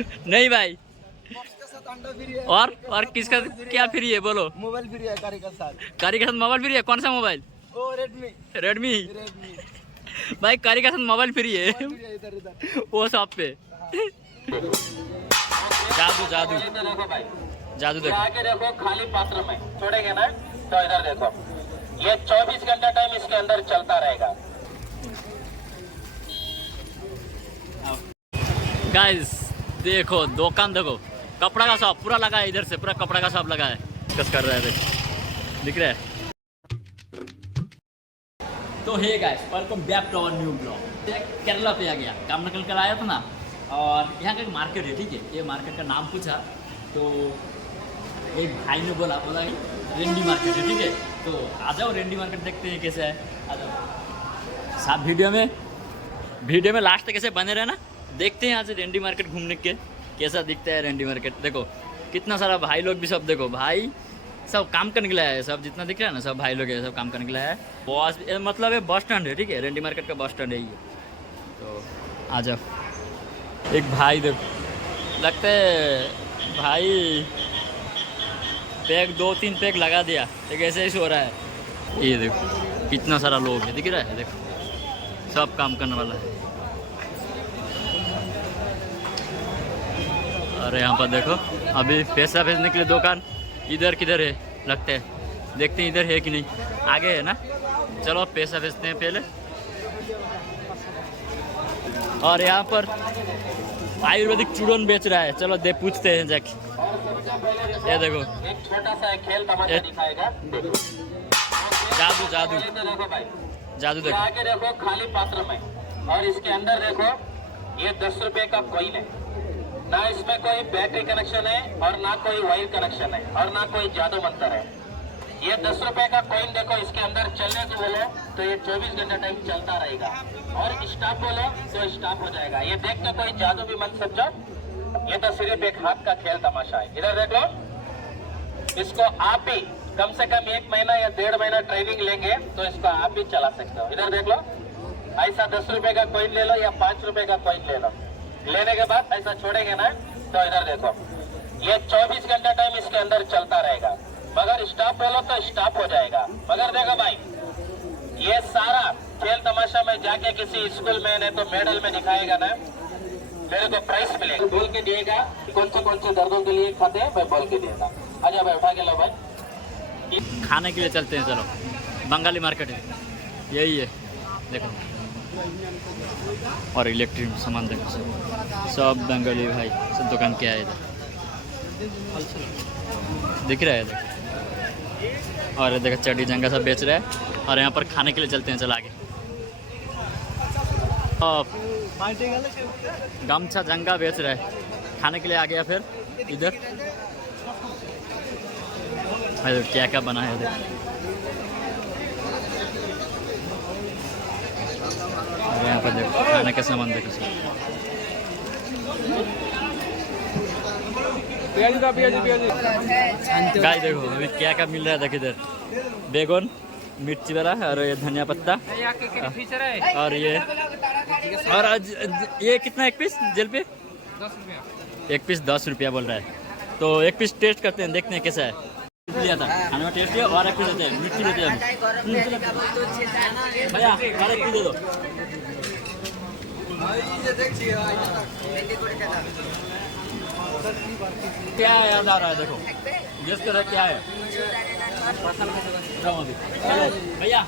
नहीं भाई, के साथ अंडा फ्री है। और किसका क्या फ्री है बोलो? मोबाइल फ्री है कारी के साथ। कारी के साथ मोबाइल फ्री है? कौन सा मोबाइल? ओ रेडमी। रेडमी। रेडमी भाई कारी के साथ मोबाइल फ्री है इधर इधर वो शॉप पे। जादू जादू देखो भाई, जादू ये देखो। आगे देखो खाली पात्र में छोड़ेंगे ना, तो इधर देखो ये 24 घंटा टाइम इसके अंदर चलता रहेगा। गाइस देखो दुकान देखो, कपड़ा का शॉप पूरा लगा है, इधर से पूरा कपड़ा का शॉप लगा है। कस कर रहा है देखो, दिख रहा है। तो हे guys, welcome back to our new blog. Kerala पे आ गया, काम निकल कर आया था ना, और यहाँ का एक मार्केट है, ठीक है। ये मार्केट का नाम पूछा तो एक भाई ने बोला कि रेंडी मार्केट है, ठीक है। तो आ जाओ रेंडी मार्केट देखते हैं कैसे है, आ जाओ। साथ वीडियो में लास्ट तक कैसे बने रहना, देखते हैं आज रेंडी मार्केट घूमने के कैसा दिखता है। रेंडी मार्केट देखो कितना सारा भाई लोग भी सब देखो, भाई सब काम करने के लिए है, सब जितना दिख रहा है ना सब भाई लोग है, सब काम करने के लिए है। बस मतलब ये बस स्टैंड है, ठीक है। रेंडी मार्केट का बस स्टैंड है ये। तो आ जाओ। एक भाई देखो, लगता है भाई पैक 2-3 पैक लगा दिया, एक ऐसे ही सो रहा है। ये देखो कितना सारा लोग है, दिख रहा है, देखो सब काम करने वाला है। और यहाँ पर देखो अभी पैसा भेजने के लिए दुकान इधर किधर है लगता है, देखते हैं इधर है कि नहीं, आगे है ना। चलो पैसा भेजते हैं पहले। और यहाँ पर आयुर्वेदिक चूरन बेच रहा है, चलो दे पूछते हैं जाके। ये देखो एक छोटा सा खेल तमाशा दिखाएगा, देखो जादू जादू देखो भाई, जादू ये देखो। आगे देखो खाली पात्र में, और इसके अंदर देखो ये 10 रुपए का कॉइन है। ना इसमें कोई बैटरी कनेक्शन है, और ना कोई वायर कनेक्शन है, और ना कोई जादू मंत्र है। ये 10 रुपए का कॉइन देखो, इसके अंदर चलने को बोलो तो ये 24 घंटा टाइम चलता रहेगा, और स्टॉप बोलो तो स्टॉप हो जाएगा। ये देख के कोई जादू भी मत समझो, ये तो सिर्फ एक हाथ का खेल तमाशा है। इधर देख लो, इसको आप ही कम से कम 1 महीना या 1.5 महीना ट्रेनिंग लेंगे तो इसको आप ही चला सकते हो। इधर देख लो, ऐसा 10 रुपए का कॉइन ले लो या 5 रुपए का कॉइन ले लो, लेने के बाद ऐसा छोड़ेंगे ना, तो इधर देखो ये 24 घंटा टाइम इसके अंदर चलता रहेगा, मगर स्टॉप बोलो तो स्टॉप हो जाएगा। मगर देखो भाई, ये सारा खेल तमाशा में जाके किसी स्कूल में नहीं तो मेडल में दिखाएगा ना, मेरे को प्राइस मिलेगा। बोल के दिएगा कौन से दर्दों के लिए खाते हैं, मैं बोल के देगा। आजा भाई, उठा के लो भाई। खाने के लिए चलते हैं, चलो। बंगाली मार्केट है, यही है देखो। और इलेक्ट्रिक सामान देखो, सब बंगाली भाई सब दुकान के आए इधर, दिख रहा है देखो। और देखो चड्डी जंगा सब बेच रहा है। और यहाँ पर खाने के लिए चलते हैं, चल आगे। गमछा जंगा बेच रहा है, खाने के लिए आ गया। फिर इधर क्या क्या बना है इधर, और यहाँ पर देखो खाने का सामान देखो सब। गाय देखो अभी क्या क्या मिल रहा है, देखो इधर बैगन मिर्ची वाला, और ये धनिया पत्ता, और ये और आज ये कितना एक पीस जेल पे? 10 रुपया। एक पीस 10 रुपया बोल रहा है। तो एक पीस टेस्ट करते हैं, देखते हैं कैसा है। लिया था खाने में टेस्ट किया, और एक पीस देते हैं, मिर्ची देते हैं भैया, और एक पीस दे दो। क्या याद आ रहा है देखो, जिस तरह क्या है भैया।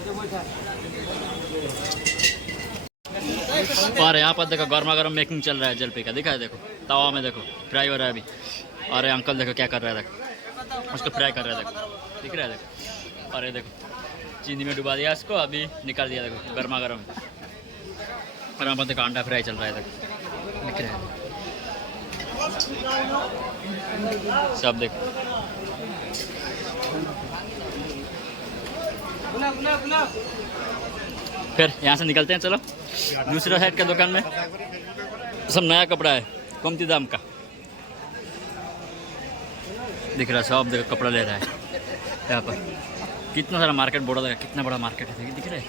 और यहाँ पर देखो गर्मा गर्म मेकिंग चल रहा है जलपी का, दिखा है देखो, तवा में देखो फ्राई हो रहा है अभी। और ये अंकल देखो क्या कर रहा है, देखो उसको फ्राई कर रहा है, देखो दिख रहा है देखो। और ये देखो चीनी में डुबा दिया इसको, अभी निकाल दिया देखो गर्मा गर्म। और यहाँ पर देखो अंडा फ्राई चल रहा है, देखो दिख रहा है सब देखो। फिर यहाँ से निकलते हैं, चलो दूसरा साइड का दुकान में सब नया कपड़ा है, कमती दाम का दिख रहा है। सब देखो कपड़ा ले रहा है यहाँ पर। कितना सारा मार्केट बोर्ड लगा, कितना बड़ा मार्केट है, दिख रहा है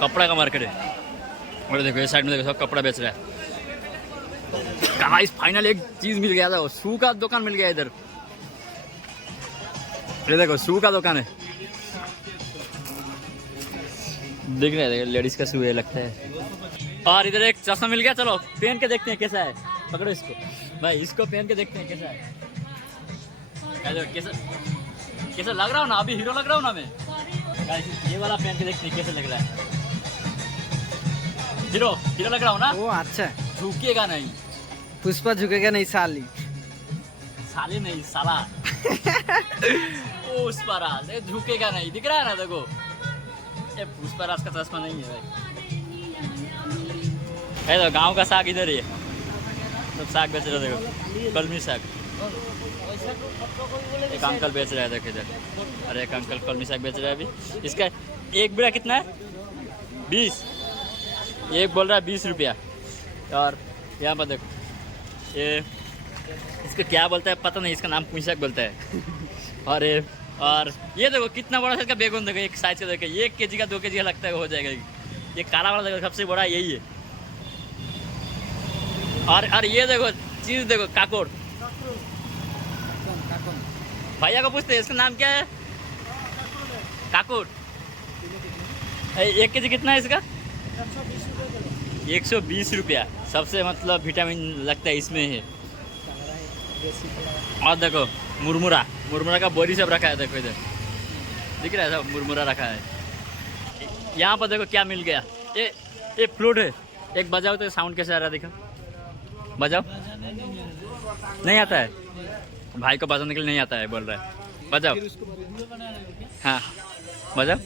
कपड़ा का मार्केट है। और देखो ये साइड में देखो सब कपड़ा बेच रहा है। गाइस फाइनल एक चीज मिल गया था, शू का दुकान मिल गया इधर। ये देखो शू का दुकान है, देख रहे हैं लेडीज का शू है लगता है। और इधर एक चश्मा मिल गया, चलो पहन के देखते हैं कैसा है। पकड़ो इसको भाई, इसको पहन के देखते हैं कैसा है। कैसा कैसा लग रहा हूँ ना, अभी हीरो लग रहा हूँ ना मैं। गाइस ये वाला पहन के देखते हैं कैसा लग रहा है। हीरो हीरो लग रहा हूँ ना। वो अच्छा है। झुकेगा नहीं, पुष्पा झुकेगा नहीं साली। साले नहीं साला। पुष्पराज ये झुकेगा नहीं, दिख रहा है ना देखो। ये पुष्पराज का चश्मा नहीं है भाई। है तो गांव का साग इधर ही है, सब साग बेच रहे देखो, कलमी साग। एक अंकल बेच रहा है देखो इधर, अरे एक अंकल कलमी साग बेच रहा है अभी। इसका एक बिड़ा कितना है? 20। एक बोल रहा है 20 रुपया। और यहाँ पर देखो ये इसको क्या बोलता है पता नहीं, इसका नाम पुंशाक बोलता है। और ये देखो कितना बड़ा साइज का बैगन देखो, एक साइज का देखो, 1 केजी का 2 केजी का लगता है हो जाएगा। ये काला वाला देखो सबसे बड़ा यही है। और ये देखो चीज देखो, काकोड़। भैया को पूछते हैं इसका नाम क्या है? काकोड़। 1 केजी कितना है इसका? 120 रुपया। सबसे मतलब विटामिन लगता है इसमें है। और देखो मुरमुरा, मुरमुरा का बोरी सब रखा है देखो इधर, दिख रहा है सब मुरमुरा रखा है। यहाँ पर देखो क्या मिल गया, ये फ्लूट है। एक बजाओ तो साउंड कैसे आ रहा है देखो, बजाओ। नहीं आता है भाई को बजाने के लिए, नहीं आता है बोल रहा है, बजाओ। हाँ बजाओ।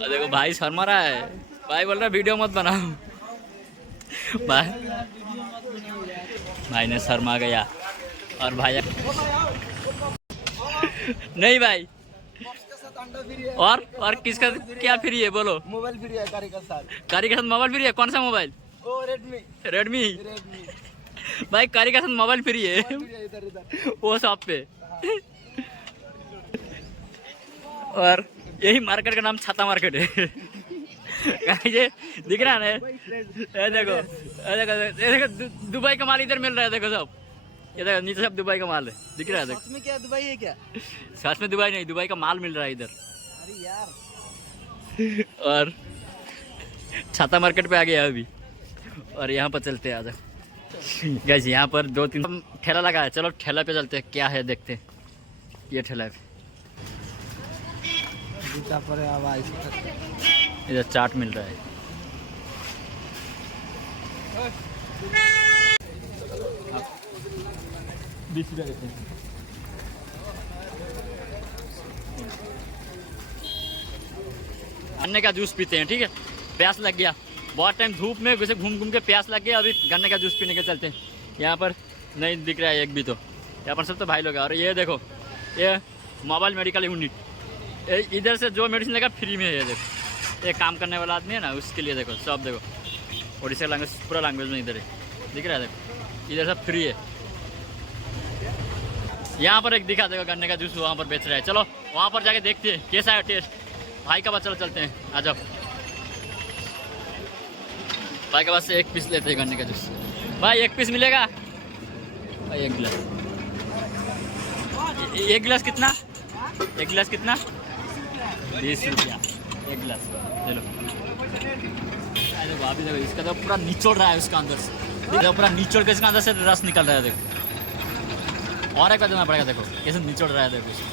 देखो भाई शर्मा रहा है, भाई बोल रहा है वीडियो मत बनाओ। भाई ने शर्मा गया। और भाई नहीं भाई, बॉक्स के साथ अंडा फ्री है। और किसका क्या फ्री है बोलो? मोबाइल फ्री है कारी के साथ। कारी के साथ मोबाइल फ्री है? कौन सा मोबाइल? ओ रेडमी। रेडमी। रेडमी भाई कारी के साथ मोबाइल फ्री है इधर इधर वो शॉप पे। और यही मार्केट का नाम छाता मार्केट है। ये दिख रहा है ना, ये देखो दुबई का माल इधर मिल रहा है देखो सब। ये देखो नीचे सब दुबई का माल है, दिख रहा है देखो। सच में क्या दुबई है क्या? सच में दुबई नहीं, दुबई का माल मिल रहा है इधर। अरे यार और छाता मार्केट पे आ गया अभी, और यहाँ पर चलते हैं आजा। गाइस यहाँ पर 2-3 ठेला लगा है, चलो ठेला पे चलते हैं क्या है देखते हैं। ये ठेला पे इधर चाट मिल रहा है। गन्ने का जूस पीते हैं, ठीक है। प्यास लग गया, बहुत टाइम धूप में वैसे घूम घूम के प्यास लग गया, अभी गन्ने का जूस पीने के चलते हैं। यहाँ पर नहीं दिख रहा है एक भी, तो यहाँ पर सब तो भाई लोग हैं। और ये देखो ये मोबाइल मेडिकल यूनिट, इधर से जो मेडिसिन लेगा फ्री में है। ये देखो ये काम करने वाला आदमी है ना, उसके लिए देखो सब देखो उड़ीसा लैंग्वेज, पूरा लैंग्वेज में इधर है, दिख रहा है देखो इधर सब फ्री है। यहाँ पर एक दिखा देखो गन्ने का जूस वहाँ पर बेच रहा है, चलो वहाँ पर जाके देखते हैं कैसा है टेस्ट। भाई का पास चलो चलते हैं, आ जाओ। भाई के पास से 1 पीस लेते हैं गन्ने का जूस। भाई 1 पीस मिलेगा भाई? 1 गिलास। 1 गिलास कितना? 1 गिलास कितना? 20 रुपया 1 गिलास, ले लो। देखो अभी देखो इसका तो पूरा निचोड़ रहा है उसका अंदर से, देखो पूरा निचोड़ के इसका अंदर से रस निकल रहा है देखो। और एक बार देना पड़ेगा, देखो कैसे निचोड़ रहा है देखो इसको।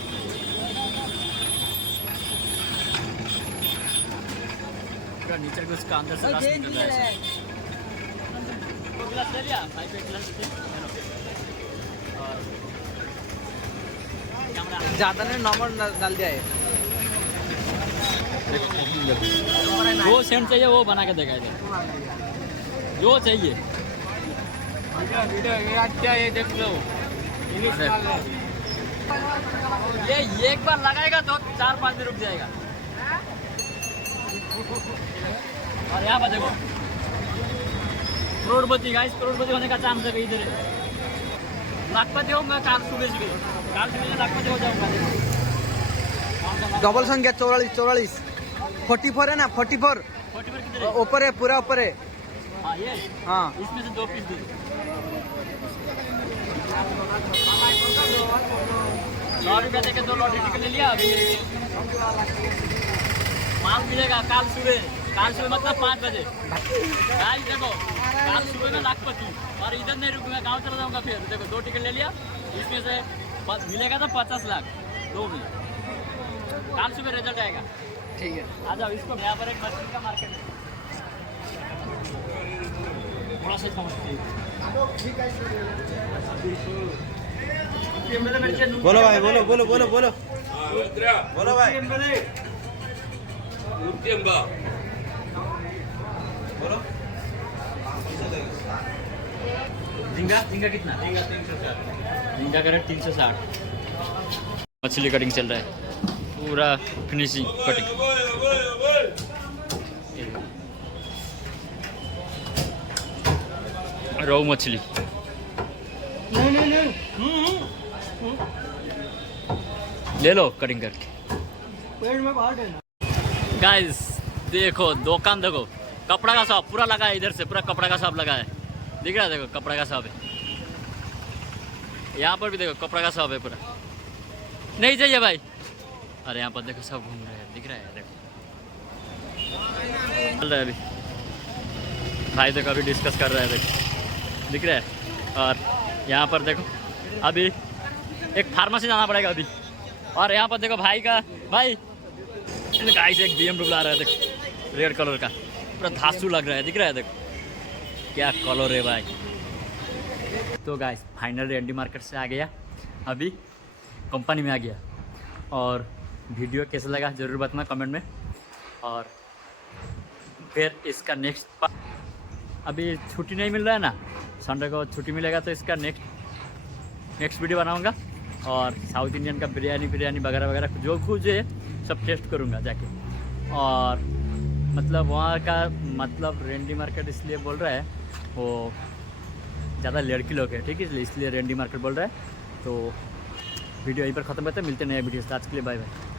पूरा निचोड़ के उसका अंदर से रस निकल रहा है। 2 गिलास ले लिया भाई को, 1 गिलास देते हैं। ज्यादा ने नमक डाल दिया है। वो सेंट चाहिए वो बना के देगा इधर, जो चाहिए। क्या ये देख लो, ये एक बार लगाएगा तो 4-5 दिन रुक जाएगा। और यहाँ पर देखो करोड़पति, गाइस करोड़पति होने का चांस है इधर। लाखपति होगा काल सुबह लाखपति हो जाऊंगा। डबल संख्या 44 44 है ना, 44 ऊपर है, पूरा ऊपर है। हाँ ये, हाँ इसमें से 2 पीस दे दो। 100 रुपये देके 2 लॉटरी टिकट ले लिया। अभी माल मिलेगा काल सुबह मतलब 5 बजे। गाइस देखो काल सुबह में लाखपति, और इधर नहीं रुकूंगा, गाँव चला जाऊंगा। फिर देखो 2 टिकट ले लिया, इसमें से मिलेगा तो 50 लाख 2 में। काल सुबह रिजल्ट आएगा। ठीक है। आ जाओ, इसको यहाँ पर एक मछली का मार्केट है, बड़ा सही का मछली। बोलो भाई, बोलो बोलो बोलो बोलो बोलो भाई। बोलो। झींगा कितना? झींगा का रेट 360। मछली कटिंग चल रहा है, पूरा फिनिशिंग कटिंग। रोहू मछली ले लो कटिंग करके। गाइस देखो दुकान, देखो कपड़ा का शॉप पूरा लगा है, इधर से पूरा कपड़ा का शॉप लगा है, दिख रहा है? देखो कपड़ा का शॉप है, यहाँ पर भी देखो कपड़ा का शॉप है पूरा। नहीं चाहिए भाई? अरे यहाँ पर देखो सब घूम रहे हैं, दिख रहा है? देखो चल रहा है अभी भाई, देखो अभी डिस्कस कर रहा है, देखो दिख रहा है। और यहाँ पर देखो अभी एक फार्मेसी जाना पड़ेगा अभी। और यहाँ पर देखो भाई का भाई गाइस एक BMW आ रहा है, देखो रेड कलर का, पूरा धांसू लग रहा है, दिख रहा है? देखो क्या कलर है भाई। तो गाइस फाइनली एनडी मार्केट से आ गया, अभी कंपनी में आ गया। और वीडियो कैसा लगा ज़रूर बताना कमेंट में। और फिर इसका नेक्स्ट अभी छुट्टी नहीं मिल रहा है ना, संडे को छुट्टी मिलेगा तो इसका नेक्स्ट वीडियो बनाऊंगा। और साउथ इंडियन का बिरयानी वगैरह वगैरह जो कुछ है सब टेस्ट करूंगा जाके। और मतलब वहाँ का मतलब रेंडी मार्केट इसलिए बोल रहा है, वो ज़्यादा लड़की लोग है, ठीक है, इसलिए रेंडी मार्केट बोल रहा है। तो वीडियो यहीं पर ख़त्म करते हैं, मिलते हैं नए वीडियो से। आज के लिए बाय बाय।